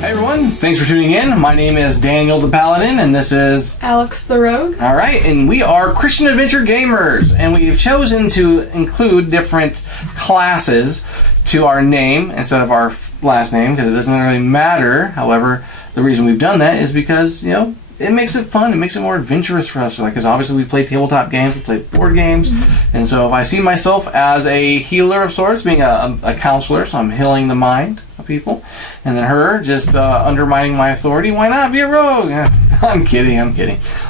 Hey everyone, thanks for tuning in. My name is Daniel the Paladin, and this is Alex the Rogue. Alright, and we are Christian Adventure Gamers, and we've chosen to include different classes to our name instead of our last name, because it doesn't really matter. However, the reason we've done that is because, you know, it makes it fun, it makes it more adventurous for us, because obviously we play tabletop games, we play board games, and so if I see myself as a healer of sorts, being a counselor, so I'm healing the mind of people, and then her just undermining my authority, why not be a rogue? I'm kidding.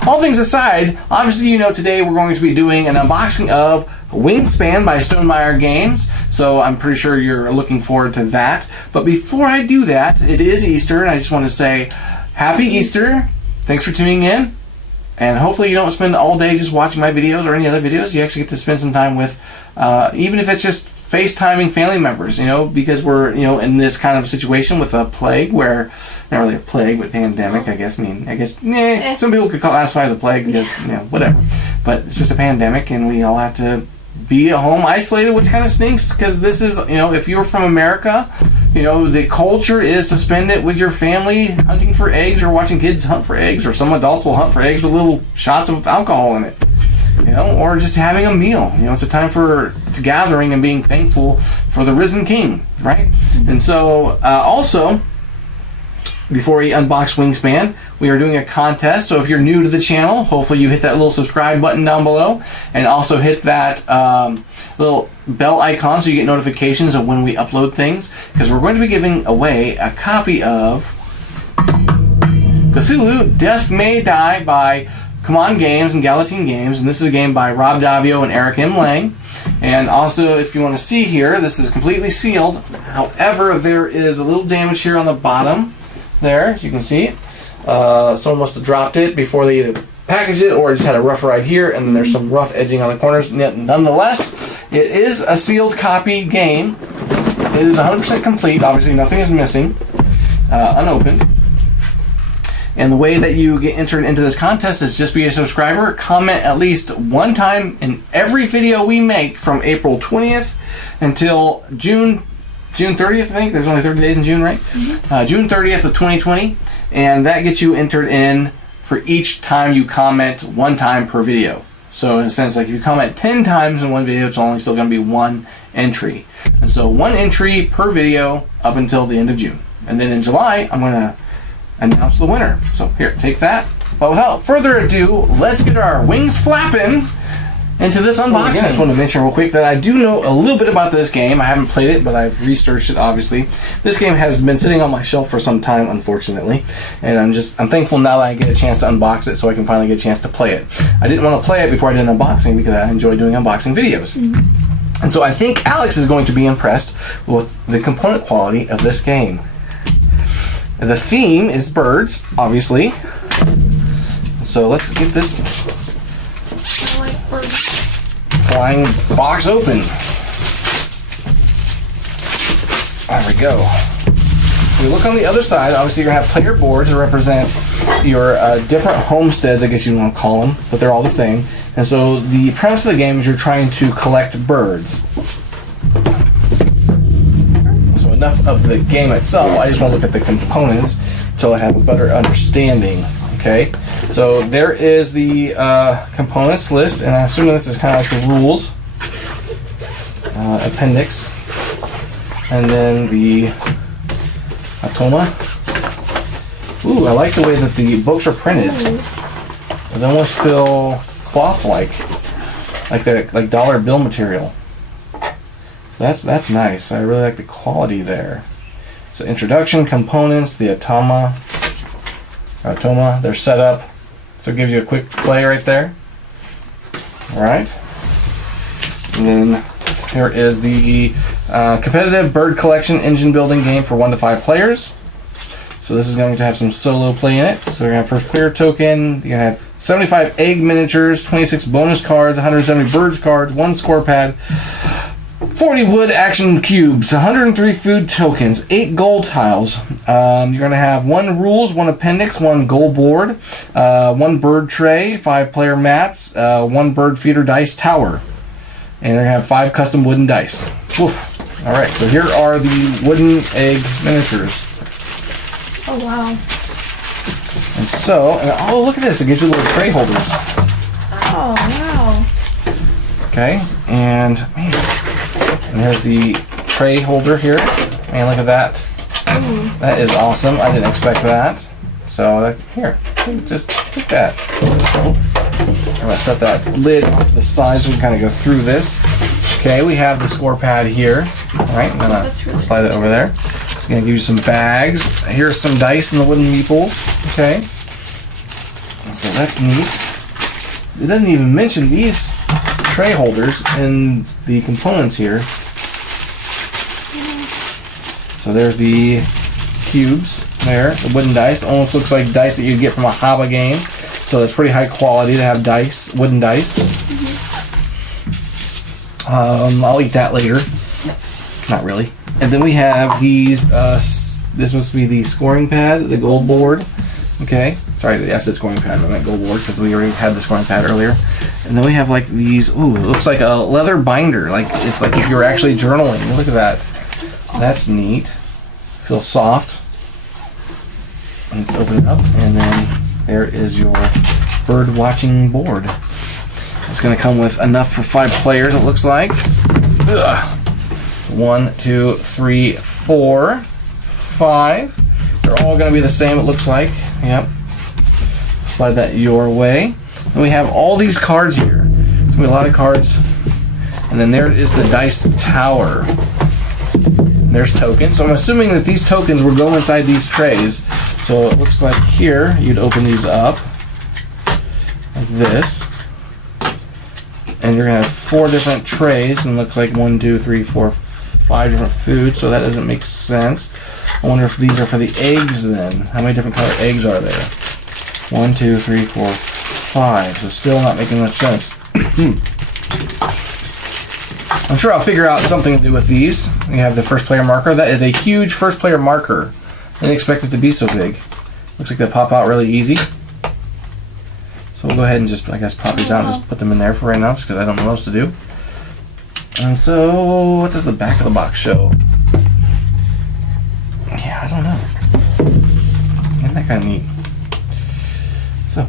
All things aside, obviously you know today we're going to be doing an unboxing of Wingspan by Stonemaier Games, so I'm pretty sure you're looking forward to that. But before I do that, it is Easter, and I just want to say Happy Easter. Thanks for tuning in, and hopefully you don't spend all day just watching my videos or any other videos. You actually get to spend some time with, even if it's just FaceTiming family members, you know, because we're, you know, in this kind of situation with a plague where, not really a plague, but pandemic, I guess, some people could classify it as a plague because, you know, whatever. But it's just a pandemic, and we all have to be at home isolated, which kind of stinks, because this is, you know, if you're from America, you know, the culture is to spend it with your family hunting for eggs or watching kids hunt for eggs, or some adults will hunt for eggs with little shots of alcohol in it, you know, or just having a meal. You know, it's a time for gathering and being thankful for the risen King, right? And so, also, before we unbox Wingspan, we are doing a contest. So if you're new to the channel, hopefully you hit that little subscribe button down below, and also hit that little bell icon so you get notifications of when we upload things, because we're going to be giving away a copy of Cthulhu Death May Die by Command Games and Galatine Games, and this is a game by Rob Davio and Eric M. Lang. And also, if you want to see here, this is completely sealed. However, there is a little damage here on the bottom there, as you can see. Someone must have dropped it before they either packaged it or just had a rough ride here, and then there's some rough edging on the corners. Nonetheless, it is a sealed copy game. It is 100% complete. Obviously, nothing is missing, unopened. And the way that you get entered into this contest is just be a subscriber, comment at least one time in every video we make from April 20th until June 30th, I think. There's only 30 days in June, right? June 30th of 2020. And that gets you entered in for each time you comment one time per video. So in a sense, like if you comment 10 times in one video, it's only still going to be one entry. And so one entry per video up until the end of June. And then in July, I'm going to announce the winner. So here, take that. But without further ado, let's get our wings flapping into this unboxing. I just want to mention real quick that I do know a little bit about this game. I haven't played it, but I've researched it, obviously. This game has been sitting on my shelf for some time, unfortunately, and I'm thankful now that I get a chance to unbox it so I can finally get a chance to play it. I didn't want to play it before I did an unboxing because I enjoy doing unboxing videos. And so I think Alex is going to be impressed with the component quality of this game. The theme is birds, obviously. So let's get this flying box open. There we go. We look on the other side. Obviously, you're going to have player boards that represent your different homesteads, I guess you want to call them, but they're all the same. And so the premise of the game is you're trying to collect birds. So enough of the game itself. I just want to look at the components until I have a better understanding. Okay, so there is the components list, and I'm assuming this is kind of like the rules appendix, and then the automa. Ooh, I like the way that the books are printed. They almost feel cloth-like, like dollar bill material. That's nice. I really like the quality there. So introduction, components, the automa, their setup. So it gives you a quick play right there. Alright. And then here is the competitive bird collection engine building game for 1 to 5 players. So this is going to have some solo play in it. So you're going to have first player token, you're going to have 75 egg miniatures, 26 bonus cards, 170 birds cards, 1 score pad, 40 wood action cubes, 103 food tokens, 8 gold tiles. You're going to have 1 rules, 1 appendix, 1 goal board, 1 bird tray, 5 player mats, 1 bird feeder dice tower. And you're going to have 5 custom wooden dice. Oof. Alright, so here are the wooden egg miniatures. Oh, wow. And so, oh, look at this. It gives you little tray holders. Oh, wow. Okay, and man, and there's the tray holder here. Man, look at that. Ooh. That is awesome. I didn't expect that. So here, just take that. I'm gonna set that lid onto the side so we can kind of go through this. Okay, we have the score pad here. All right, I'm gonna slide it over there. It's gonna give you some bags. Here's some dice and the wooden meeples. Okay, so that's neat. It doesn't even mention these tray holders in the components here. So there's the cubes there, the wooden dice. Almost looks like dice that you'd get from a Haba game. So it's pretty high quality to have dice, wooden dice. I'll eat that later. Not really. And then we have these, this must be the scoring pad, the gold board. Okay. Sorry, I said scoring pad, but I meant gold board because we already had the scoring pad earlier. And then we have like these, ooh, it looks like a leather binder, like if you were actually journaling. Look at that. That's neat. Feels soft. And let's open it up, and then there is your bird watching board. It's going to come with enough for 5 players, it looks like. Ugh. 1, 2, 3, 4, 5. They're all going to be the same, it looks like. Yep. Slide that your way. And we have all these cards here. So we have a lot of cards. And then there is the dice tower. There's tokens. So I'm assuming that these tokens will go inside these trays. So it looks like here, you'd open these up like this. And you're going to have 4 different trays. And it looks like 1, 2, 3, 4, 5 different foods. So that doesn't make sense. I wonder if these are for the eggs then. How many different color eggs are there? 1, 2, 3, 4, 5. So still not making much sense. I'm sure I'll figure out something to do with these. We have the first player marker. That is a huge first player marker. I didn't expect it to be so big. Looks like they pop out really easy. So we'll go ahead and just, I guess, pop these out and just put them in there for right now, just because I don't know what else to do. And so, what does the back of the box show? Yeah, I don't know. Isn't that kind of neat? So,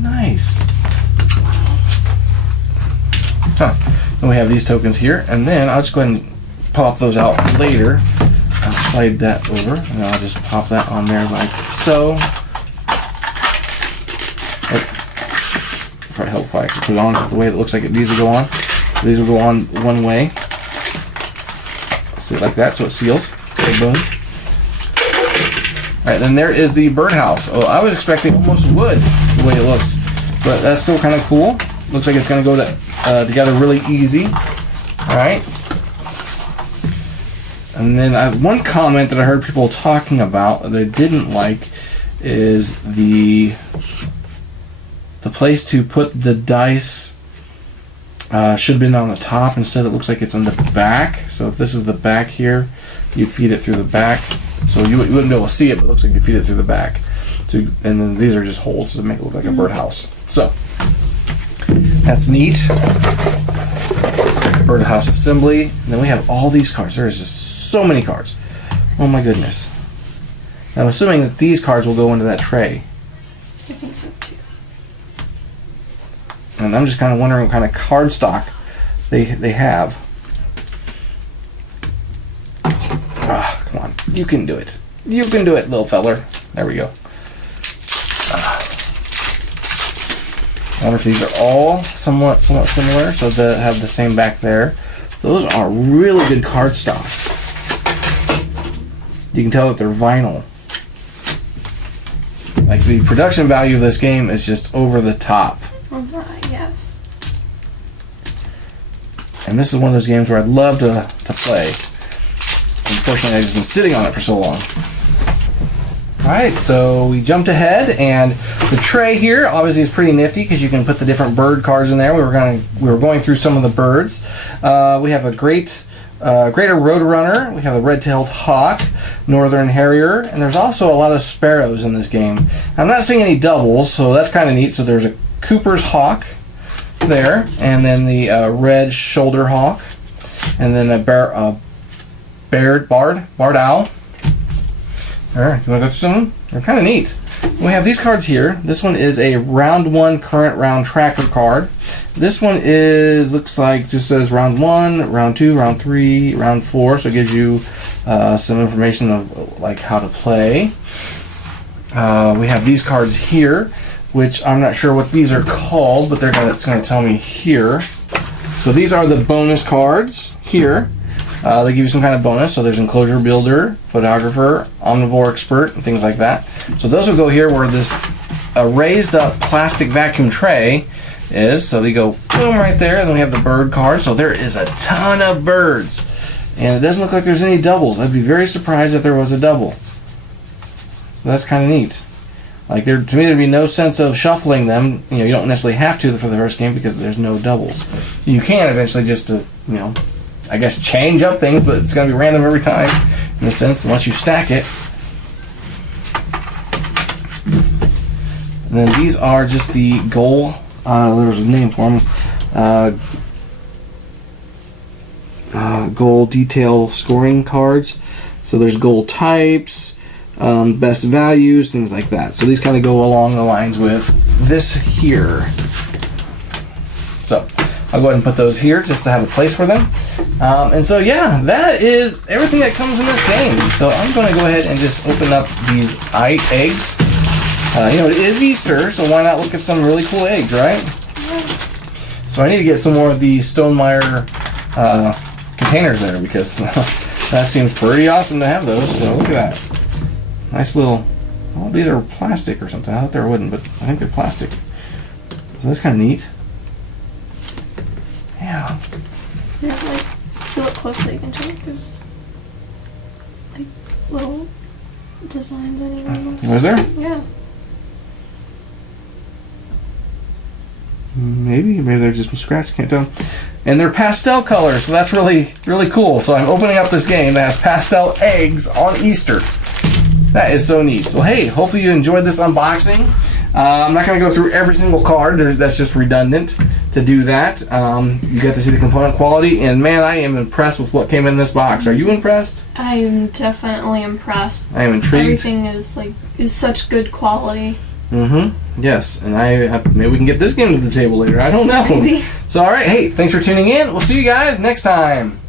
nice. Then we have these tokens here, and then I'll just go ahead and pop those out later. I'll slide that over, and I'll just pop that on there like so. Probably help if I actually put it on the way it looks like these will go on. These will go on one way. See it like that, so it seals. So boom. Alright, then there is the birdhouse. Oh, I was expecting almost wood the way it looks, but that's still kind of cool. Looks like it's going to go together really easy. Alright. And then one comment that I heard people talking about that they didn't like is the place to put the dice should have been on the top. Instead it looks like it's on the back. So if this is the back here, you'd feed it through the back. So you wouldn't be able to see it, but it looks like you feed it through the back. So, and then these are just holes to make it look like a birdhouse. So that's neat. Birdhouse assembly. And then we have all these cards. There's just so many cards. Oh my goodness. Now, I'm assuming that these cards will go into that tray. I think so too. And I'm just kind of wondering what kind of card stock they have. Ah, come on. You can do it. You can do it, little feller. There we go. I wonder if these are all somewhat similar, so they have the same back there. Those are really good card stock. You can tell that they're vinyl. Like, the production value of this game is just over the top. Yes. And this is one of those games where I'd love to play. Unfortunately, I've just been sitting on it for so long. Alright, so we jumped ahead, and the tray here obviously is pretty nifty because you can put the different bird cards in there. We were going through some of the birds. We have a greater roadrunner. We have the red-tailed hawk, northern harrier, and there's also a lot of sparrows in this game. I'm not seeing any doubles, so that's kind of neat. So there's a Cooper's hawk there, and then the red shoulder hawk, and then a barred owl. Alright, you want to go through some of them? They're kind of neat. We have these cards here. This one is a round 1 current round tracker card. This one looks like just says round 1, round 2, round 3, round 4. So it gives you some information of like how to play. We have these cards here, which I'm not sure what these are called, but it's going to tell me here. So these are the bonus cards here. They give you some kind of bonus. So there's enclosure builder, photographer, omnivore expert, and things like that. So those will go here where this raised up plastic vacuum tray is. So they go boom right there. And then we have the bird card. So there is a ton of birds. And it doesn't look like there's any doubles. I'd be very surprised if there was a double. So that's kind of neat. Like to me, there'd be no sense of shuffling them. You know, you don't necessarily have to for the first game because there's no doubles. You can eventually just to, I guess change up things, but it's going to be random every time in a sense unless you stack it. And then these are just the goal. There's a name for them. Goal detail scoring cards. So there's goal types, best values, things like that. So these kind of go along the lines with this here. So I'll go ahead and put those here just to have a place for them. And so yeah, that is everything that comes in this game. So I'm going to go ahead and just open up these eggs. It is Easter, so why not look at some really cool eggs, right? Yeah. So I need to get some more of the Stonemaier containers there because that seems pretty awesome to have those. So look at that. Nice little, well, these are plastic or something. I thought they were wooden, but I think they're plastic. So that's kind of neat. Yeah. Yeah, like, if you look closely, you can tell there's, like, little designs anywhere. Was there? Yeah. Maybe they're just scratched. Can't tell. And they're pastel colors, so that's really, really cool. So I'm opening up this game that has pastel eggs on Easter. That is so neat. Well, hey, hopefully you enjoyed this unboxing. I'm not going to go through every single card. That's just redundant to do that. You get to see the component quality, and man, I am impressed with what came in this box. Are you impressed? I am definitely impressed. I am intrigued. Everything is such good quality. Mm-hmm. Yes, and maybe we can get this game to the table later. I don't know. Maybe. So, all right. Hey, thanks for tuning in. We'll see you guys next time.